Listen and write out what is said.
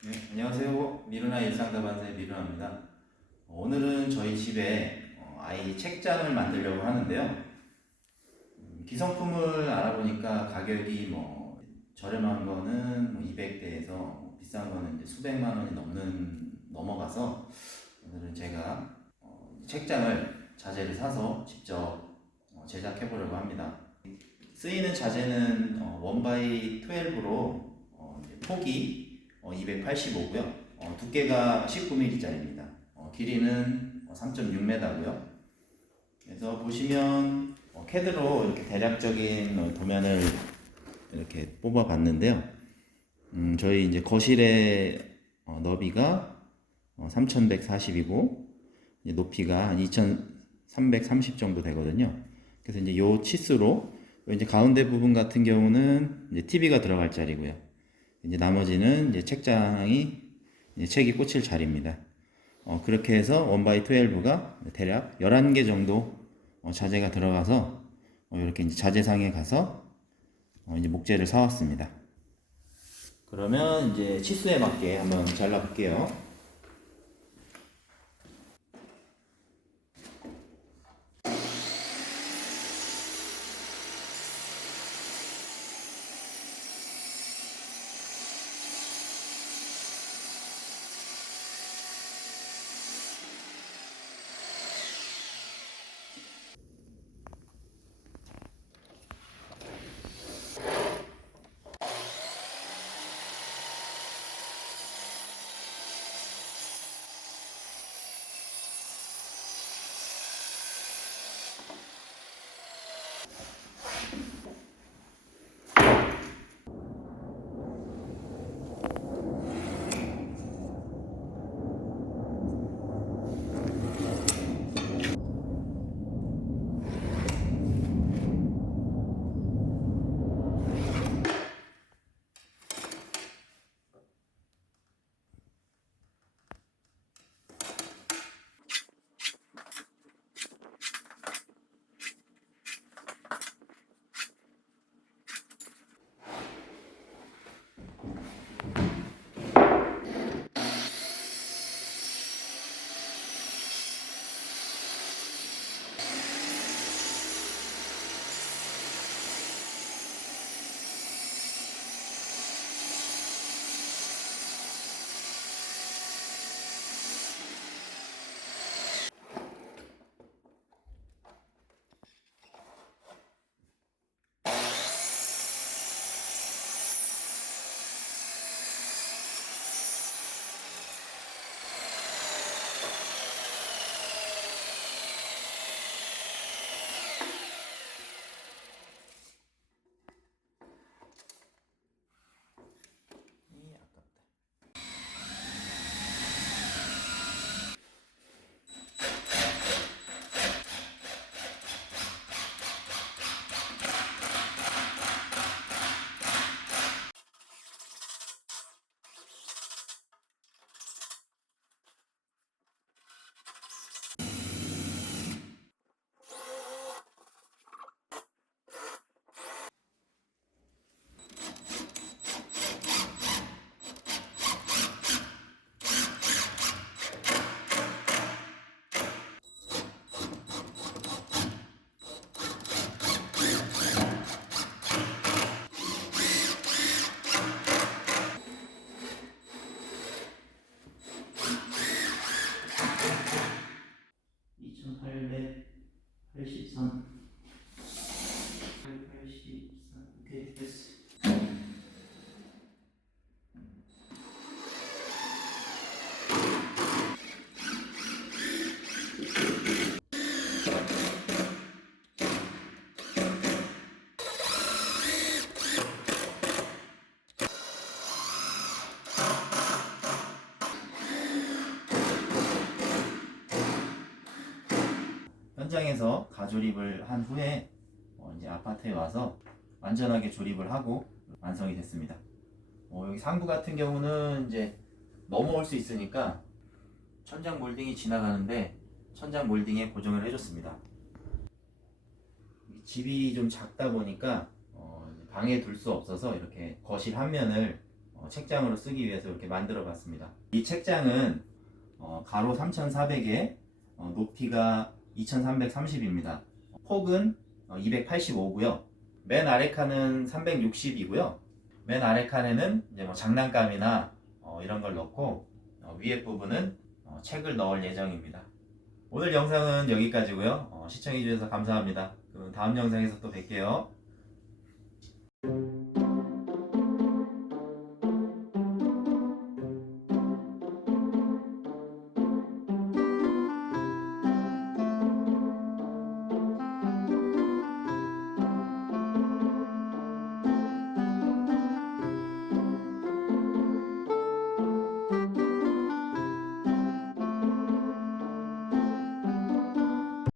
네, 안녕하세요. 미루나 일상다반사의 미루나입니다. 오늘은 저희 집에 아이 책장을 만들려고 하는데요. 기성품을 알아보니까 가격이 저렴한 거는 200대에서 비싼 거는 이제 수백만 원이 넘어가서 오늘은 제가 책장을 자재를 사서 직접 제작해 보려고 합니다. 쓰이는 자재는 원바이 12로 폭이 285고요. 두께가 19mm짜리입니다. 길이는 3.6m고요. 그래서 보시면 캐드로 이렇게 대략적인 도면을 이렇게 뽑아 봤는데요. 저희 이제 거실의 너비가 3140이고 높이가 한 2330 정도 되거든요. 그래서 이제 요 치수로 이제 가운데 부분 같은 경우는 이제 TV가 들어갈 자리고요. 이제 나머지는 이제 책장이 이제 책이 꽂힐 자리입니다. 그렇게 해서 1x12가 대략 11개 정도 자재가 들어가서 이렇게 이제 자재상에 가서 이제 목재를 사왔습니다. 그러면 이제 치수에 맞게 한번 잘라 볼게요. 오케이, 됐어. 현장에서 가조립을 한 후에 이제 아파트에 와서 완전하게 조립을 하고 완성이 됐습니다. 여기 상부 같은 경우는 이제 넘어올 수 있으니까 천장 몰딩이 지나가는데 천장 몰딩에 고정을 해줬습니다. 집이 좀 작다 보니까 방에 둘 수 없어서 이렇게 거실 한 면을 책장으로 쓰기 위해서 이렇게 만들어 봤습니다. 이 책장은 가로 3400에 높이가 2330입니다. 폭은 285고요. 맨 아래 칸은 360이고요. 맨 아래 칸에는 이제 뭐 장난감이나 이런 걸 넣고 위에 부분은 책을 넣을 예정입니다. 오늘 영상은 여기까지고요. 시청해주셔서 감사합니다. 그럼 다음 영상에서 또 뵐게요.